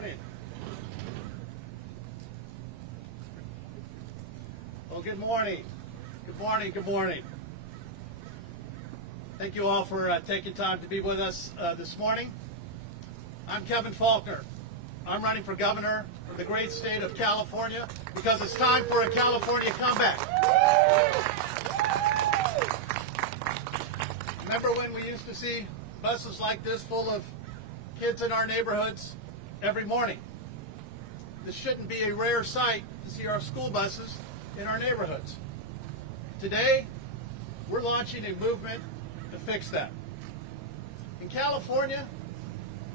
morning. Well, good morning. Good morning. Good morning. Thank you all for taking time to be with us this morning. I'm Kevin Faulconer. I'm running for governor of the great state of California because it's time for a California comeback. Remember when we used to see buses like this full of kids in our neighborhoods every morning? This shouldn't be a rare sight to see our school buses in our neighborhoods. Today, we're launching a movement to fix that. In California,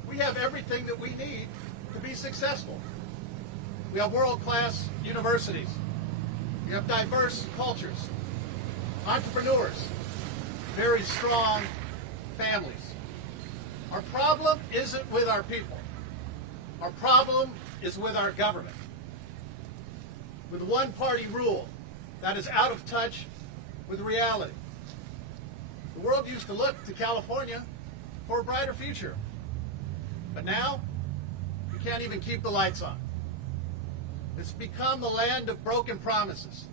we have everything that we need to be successful. We have world-class universities. We have diverse cultures, entrepreneurs, very strong families. Our problem isn't with our people. Our problem is with our government. With one-party rule that is out of touch with reality. The world used to look to California for a brighter future. But now, we can't even keep the lights on. It's become the land of broken promises.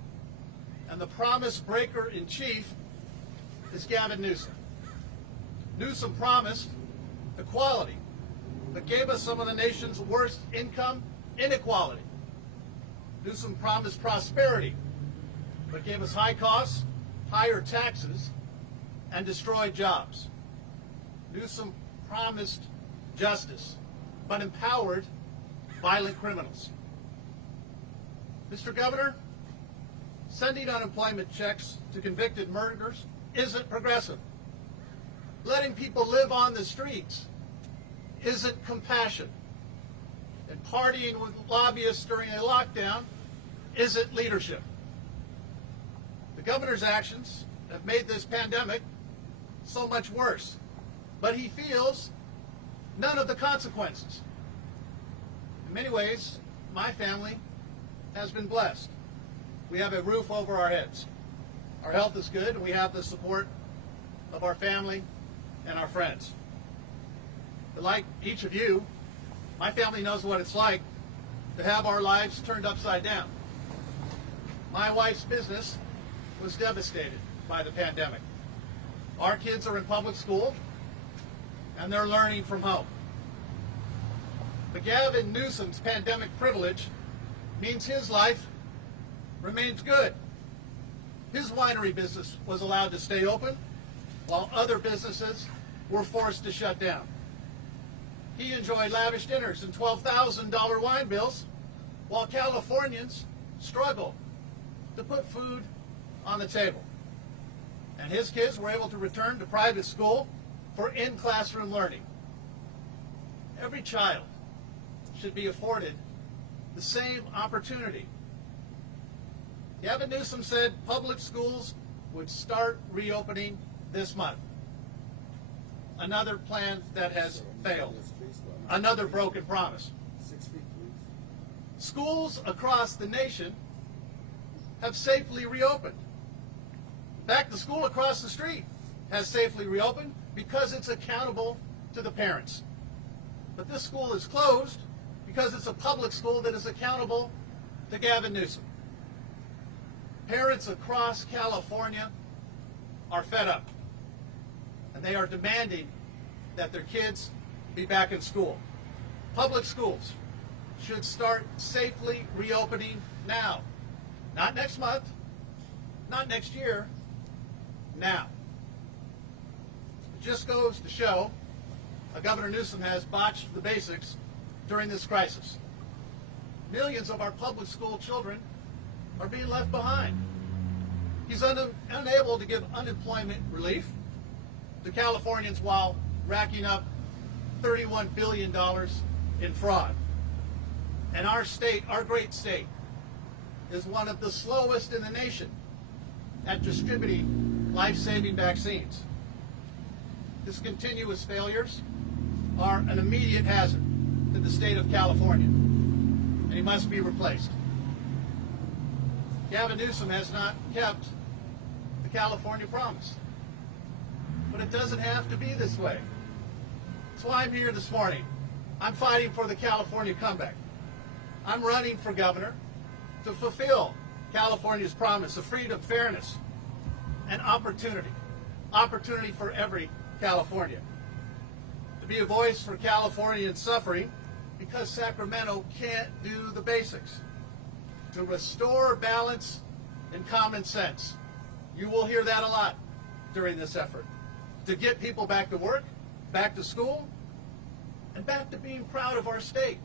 And the promise breaker in chief is Gavin Newsom. Newsom promised equality, but gave us some of the nation's worst income inequality. Newsom promised prosperity, but gave us high costs, higher taxes, and destroyed jobs. Newsom promised justice, but empowered violent criminals. Mr. Governor, sending unemployment checks to convicted murderers isn't progressive. Letting people live on the streets isn't compassion. And partying with lobbyists during a lockdown isn't leadership. The governor's actions have made this pandemic so much worse, but he feels none of the consequences. In many ways, my family has been blessed. We have a roof over our heads. Our health is good, and we have the support of our family and our friends. But like each of you, my family knows what it's like to have our lives turned upside down. My wife's business was devastated by the pandemic. Our kids are in public school, and they're learning from home. But Gavin Newsom's pandemic privilege means his life remains good. His winery business was allowed to stay open, while other businesses were forced to shut down. He enjoyed lavish dinners and $12,000 wine bills, while Californians struggle to put food on the table. And his kids were able to return to private school for in-classroom learning. Every child should be afforded the same opportunity. Gavin Newsom said public schools would start reopening this month. Another plan that has failed. Another broken promise. Schools across the nation have safely reopened. In fact, the school across the street has safely reopened because it's accountable to the parents. But this school is closed because it's a public school that is accountable to Gavin Newsom. Parents across California are fed up, and they are demanding that their kids be back in school. Public schools should start safely reopening now. Not next month, not next year, now. It just goes to show how Governor Newsom has botched the basics during this crisis. Millions of our public school children are being left behind. He's unable to give unemployment relief to Californians while racking up $31 billion in fraud. And our state, our great state, is one of the slowest in the nation at distributing life-saving vaccines. His continuous failures are an immediate hazard to the state of California, and he must be replaced. Gavin Newsom has not kept the California promise. But it doesn't have to be this way. That's why I'm here this morning. I'm fighting for the California comeback. I'm running for governor to fulfill California's promise of freedom, fairness, and opportunity. Opportunity for every Californian. To be a voice for Californians suffering because Sacramento can't do the basics. To restore balance and common sense. You will hear that a lot during this effort. To get people back to work, back to school, and back to being proud of our state.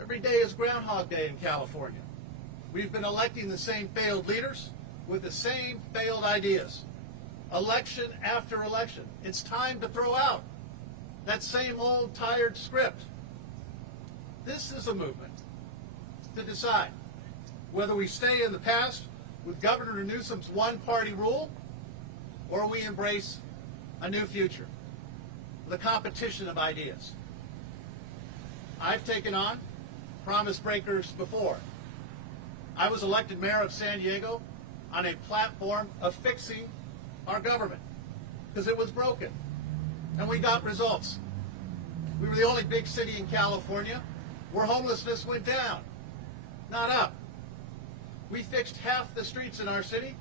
Every day is Groundhog Day in California. We've been electing the same failed leaders with the same failed ideas. Election after election. It's time to throw out that same old tired script. This is a movement to decide whether we stay in the past with Governor Newsom's one-party rule or we embrace a new future, the competition of ideas. I've taken on promise breakers before. I was elected mayor of San Diego on a platform of fixing our government because it was broken, and we got results. We were the only big city in California where homelessness went down, not up. We fixed half the streets in our city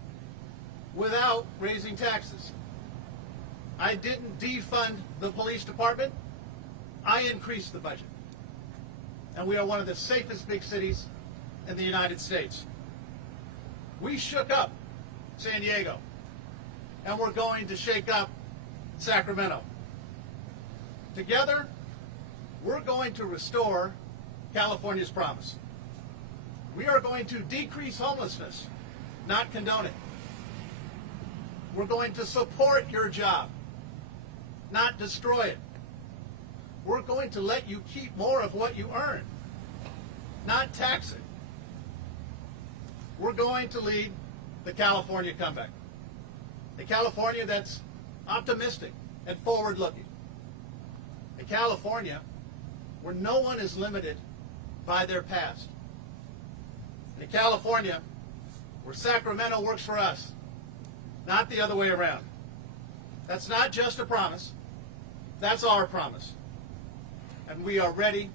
without raising taxes. I didn't defund the police department. I increased the budget. And we are one of the safest big cities in the United States. We shook up San Diego, and we're going to shake up Sacramento. Together, we're going to restore California's promise. We are going to decrease homelessness, not condone it. We're going to support your job, not destroy it. We're going to let you keep more of what you earn, not tax it. We're going to lead the California comeback. A California that's optimistic and forward-looking. A California where no one is limited by their past. A California where Sacramento works for us, not the other way around. That's not just a promise. That's our promise. And we are ready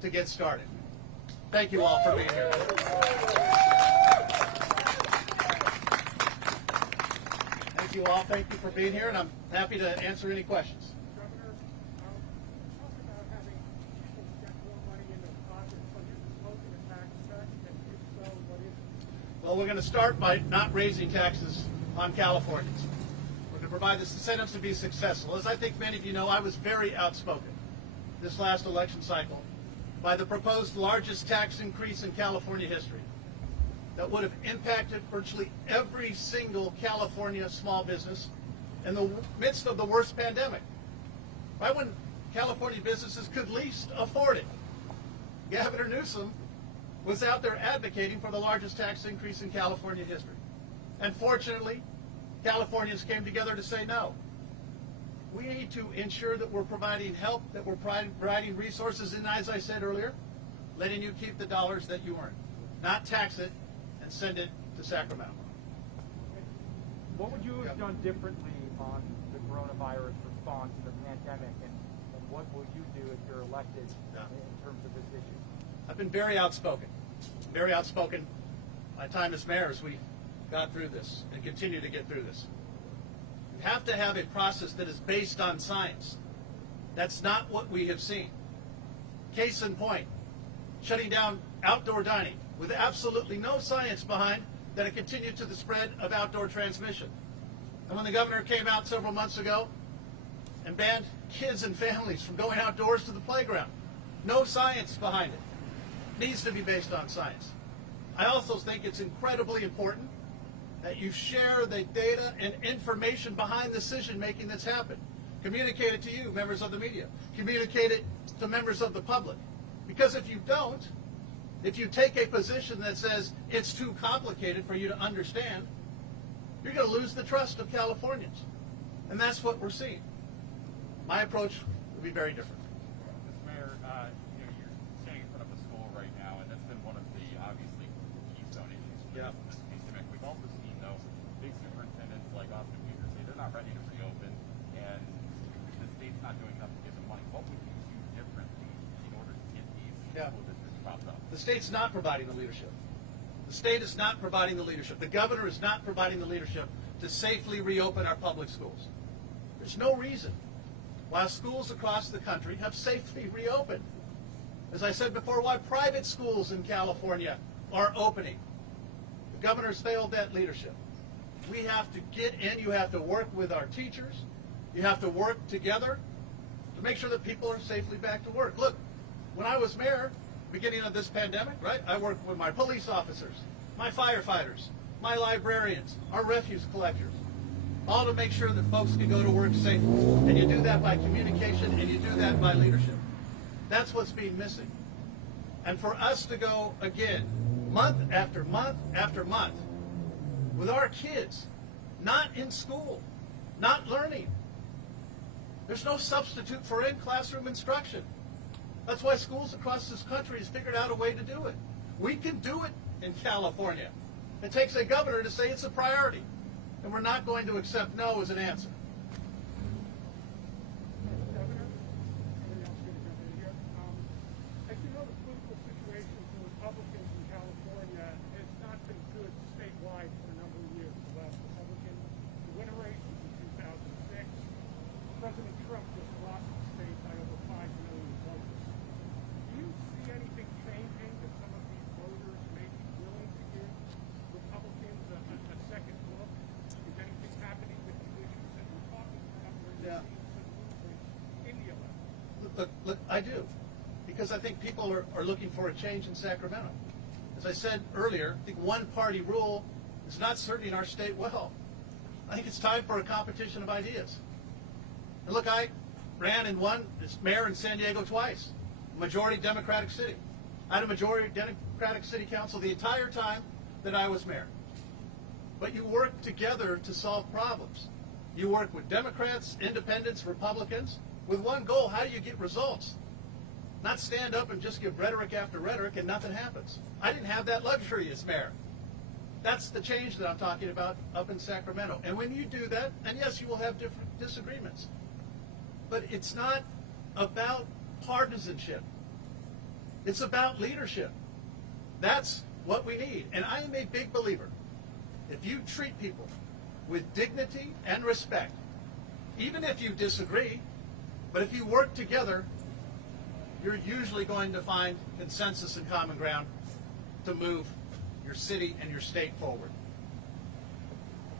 to get started. Thank you all for being here. Thank you all. Thank you for being here, and I'm happy to answer any questions. Governor, talk about having people get more money in their pockets. So you're disclosing a tax cut, and if so, what is it? Well, we're going to start by not raising taxes on Californians. We're going to provide the incentives to be successful. As I think many of you know, I was very outspoken this last election cycle by the proposed largest tax increase in California history that would have impacted virtually every single California small business in the midst of the worst pandemic. Right when California businesses could least afford it. Gavin Newsom was out there advocating for the largest tax increase in California history. And fortunately, Californians came together to say no. We need to ensure that we're providing help, that we're providing resources, and as I said earlier, letting you keep the dollars that you earn, not tax it and send it to Sacramento. What would you have done differently on the coronavirus response to the pandemic, and what will you do if you're elected in terms of this issue? I've been very outspoken. Very outspoken my time as mayor as we got through this and continue to get through this. You have to have a process that is based on science. That's not what we have seen. Case in point, shutting down outdoor dining with absolutely no science behind that it continued to the spread of outdoor transmission. And when the governor came out several months ago and banned kids and families from going outdoors to the playground, no science behind it. It needs to be based on science. I also think it's incredibly important that you share the data and information behind the decision-making that's happened. Communicate it to you, members of the media. Communicate it to members of the public. Because if you don't, if you take a position that says it's too complicated for you to understand, you're going to lose the trust of Californians. And that's what we're seeing. My approach will be very different. Mr. Mayor, you're standing in front of a school right now, and that's been one of the obviously keystone issues for this pandemic. We've also seen, though, big superintendents like Austin Peters say they're not ready to reopen, and the state's not doing enough to give them money. What would The state's not providing the leadership. The state is not providing the leadership. The governor is not providing the leadership to safely reopen our public schools. There's no reason why schools across the country have safely reopened. As I said before, why private schools in California are opening. The governor's failed that leadership. We have to get in. You have to work with our teachers. You have to work together to make sure that people are safely back to work. Look, when I was mayor, beginning of this pandemic, right, I worked with my police officers, my firefighters, my librarians, our refuse collectors, all to make sure that folks can go to work safely. And you do that by communication, and you do that by leadership. That's what's being missing. And for us to go again, month after month after month, with our kids not in school, not learning. There's no substitute for in-classroom instruction. That's why schools across this country has figured out a way to do it. We can do it in California. It takes a governor to say it's a priority. And we're not going to accept no as an answer. Governor, anybody else going to jump in here? As you know, the political situation for Republicans in California has not been good statewide for a number of years. The last Republican winner race was in 2006. President Trump just lost the state by over 5 million votes. Do you see anything changing that some of these voters may be willing to give Republicans a second look? Is anything happening with the issues that we're talking about where Yeah. there seems some movement in the election? Look, I do. Because I think people are looking for a change in Sacramento. As I said earlier, I think one-party rule is not serving our state well. I think it's time for a competition of ideas. And look, I ran and won as mayor in San Diego twice, majority Democratic city. I had a majority Democratic city council the entire time that I was mayor. But you work together to solve problems. You work with Democrats, independents, Republicans, with one goal: how do you get results? Not stand up and just give rhetoric after rhetoric and nothing happens. I didn't have that luxury as mayor. That's the change that I'm talking about up in Sacramento. And when you do that, and yes, you will have different disagreements, but it's not about partisanship. It's about leadership. That's what we need. And I am a big believer. If you treat people with dignity and respect, even if you disagree, but if you work together, you're usually going to find consensus and common ground to move your city and your state forward.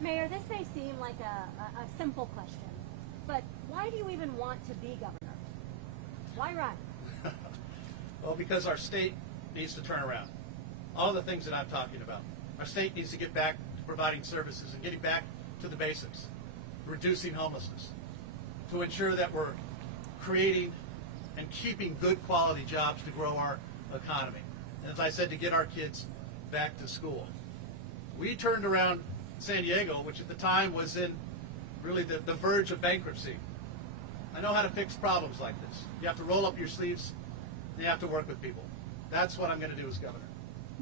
Mayor, this may seem like a simple question, but why do you even want to be governor? Why run? Well, because our state needs to turn around. All the things that I'm talking about. Our state needs to get back to providing services and getting back to the basics, reducing homelessness, to ensure that we're creating and keeping good quality jobs to grow our economy. And as I said, to get our kids back to school. We turned around San Diego, which at the time was in really the verge of bankruptcy. I know how to fix problems like this. You have to roll up your sleeves and you have to work with people. That's what I'm going to do as governor.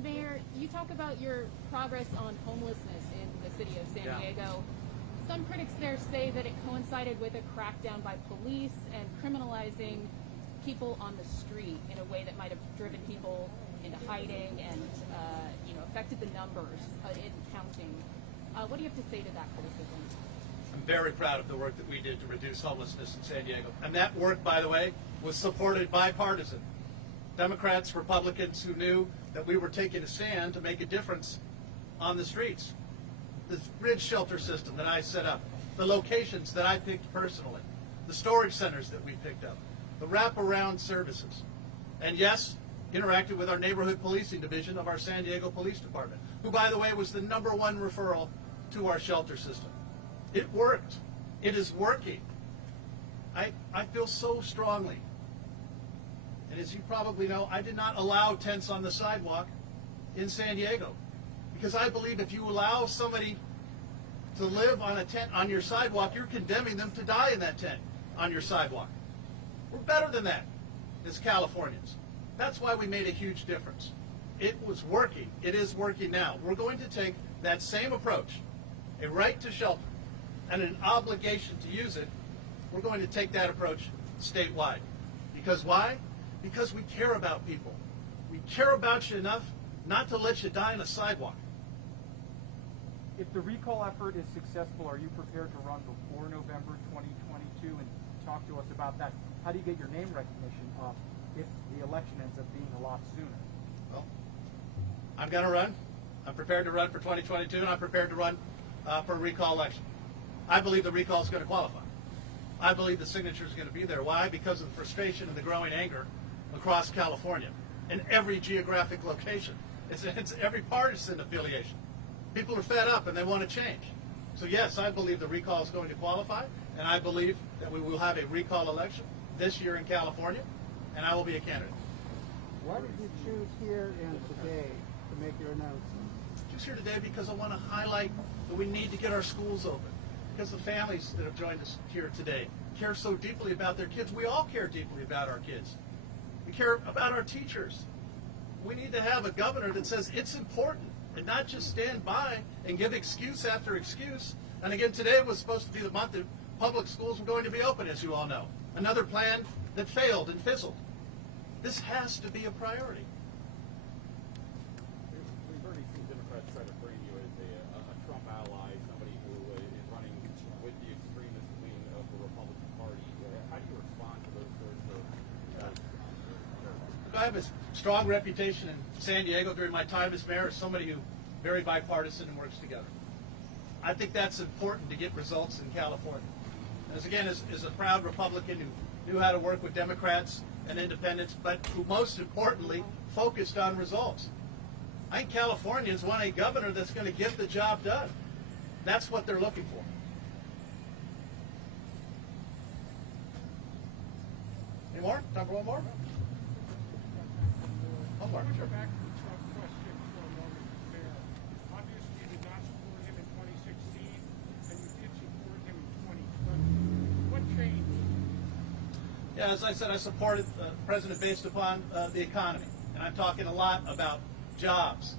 Mayor, you talk about your progress on homelessness in the city of San Diego. Some critics there say that it coincided with a crackdown by police and criminalizing people on the street in a way that might have driven people into hiding and affected the numbers in counting. What do you have to say to that criticism? I'm very proud of the work that we did to reduce homelessness in San Diego. And that work, by the way, was supported bipartisan. Democrats, Republicans who knew that we were taking a stand to make a difference on the streets. The bridge shelter system that I set up, the locations that I picked personally, the storage centers that we picked up, the wraparound services. And yes, interacted with our neighborhood policing division of our San Diego Police Department, who, by the way, was the #1 referral to our shelter system. It worked. It is working. I feel so strongly. And as you probably know, I did not allow tents on the sidewalk in San Diego, because I believe if you allow somebody to live on a tent on your sidewalk, you're condemning them to die in that tent on your sidewalk. We're better than that as Californians. That's why we made a huge difference. It was working. It is working now. We're going to take that same approach, a right to shelter and an obligation to use it. We're going to take that approach statewide. Because why? Because we care about people. We care about you enough not to let you die on a sidewalk. If the recall effort is successful, are you prepared to run before November 2022 and talk to us about that? How do you get your name recognition up if the election ends up being a lot sooner? Well, I'm going to run. I'm prepared to run for 2022, and I'm prepared to run for a recall election. I believe the recall is going to qualify. I believe the signature is going to be there. Why? Because of the frustration and the growing anger across California in every geographic location. It's every partisan affiliation. People are fed up and they want to change. So yes, I believe the recall is going to qualify, and I believe that we will have a recall election this year in California, and I will be a candidate. Why did you choose here and today to make your announcement? Choose here today because I want to highlight that we need to get our schools open. Because the families that have joined us here today care so deeply about their kids. We all care deeply about our kids. We care about our teachers. We need to have a governor that says it's important and not just stand by and give excuse after excuse. And again, today was supposed to be the month that public schools were going to be open, as you all know. Another plan that failed and fizzled. This has to be a priority. We've already seen Democrats try to frame you as a Trump ally, somebody who is running with the extremist wing of the Republican Party. How do you respond to those sorts of I have a strong reputation in San Diego during my time as mayor as somebody who very bipartisan and works together. I think that's important to get results in California. As a proud Republican who knew how to work with Democrats and independents, but who most importantly focused on results. I think Californians want a governor that's going to get the job done. That's what they're looking for. Any more? Time for one more? One more. Let's go Sure. back to the Trump question for a moment, Mayor. Obviously, you did not support him in 2016, and you did support him in 2020. What changed? Yeah, as I said, I supported the president based upon the economy. And I'm talking a lot about jobs.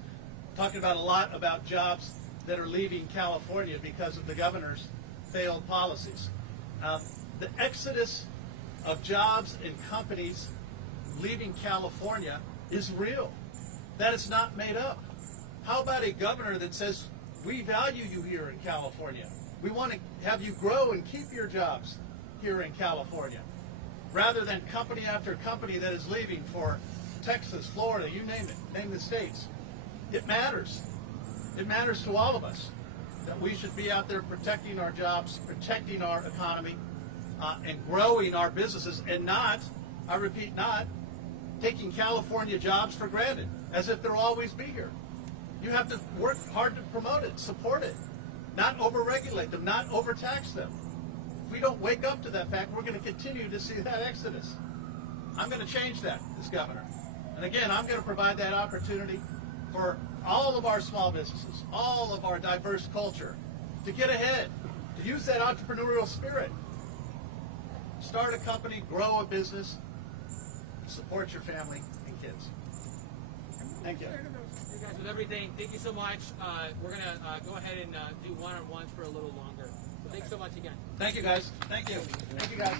I'm talking about a lot about jobs that are leaving California because of the governor's failed policies. The exodus of jobs and companies leaving California is real. That is not made up. How about a governor that says, we value you here in California. We want to have you grow and keep your jobs here in California. Rather than company after company that is leaving for Texas, Florida, you name it, name the states. It matters. It matters to all of us that we should be out there protecting our jobs, protecting our economy, and growing our businesses, and not, I repeat, not taking California jobs for granted, as if they'll always be here. You have to work hard to promote it, support it, not overregulate them, not overtax them. If we don't wake up to that fact, we're going to continue to see that exodus. I'm going to change that as governor. And again, I'm going to provide that opportunity for all of our small businesses, all of our diverse culture, to get ahead, to use that entrepreneurial spirit. Start a company, grow a business, support your family and kids. Thank you. Hey guys, with everything, thank you so much. We're going to go ahead and do one-on-ones for a little longer. So thanks so much again. Thank you, guys. Thank you. Thank you, guys.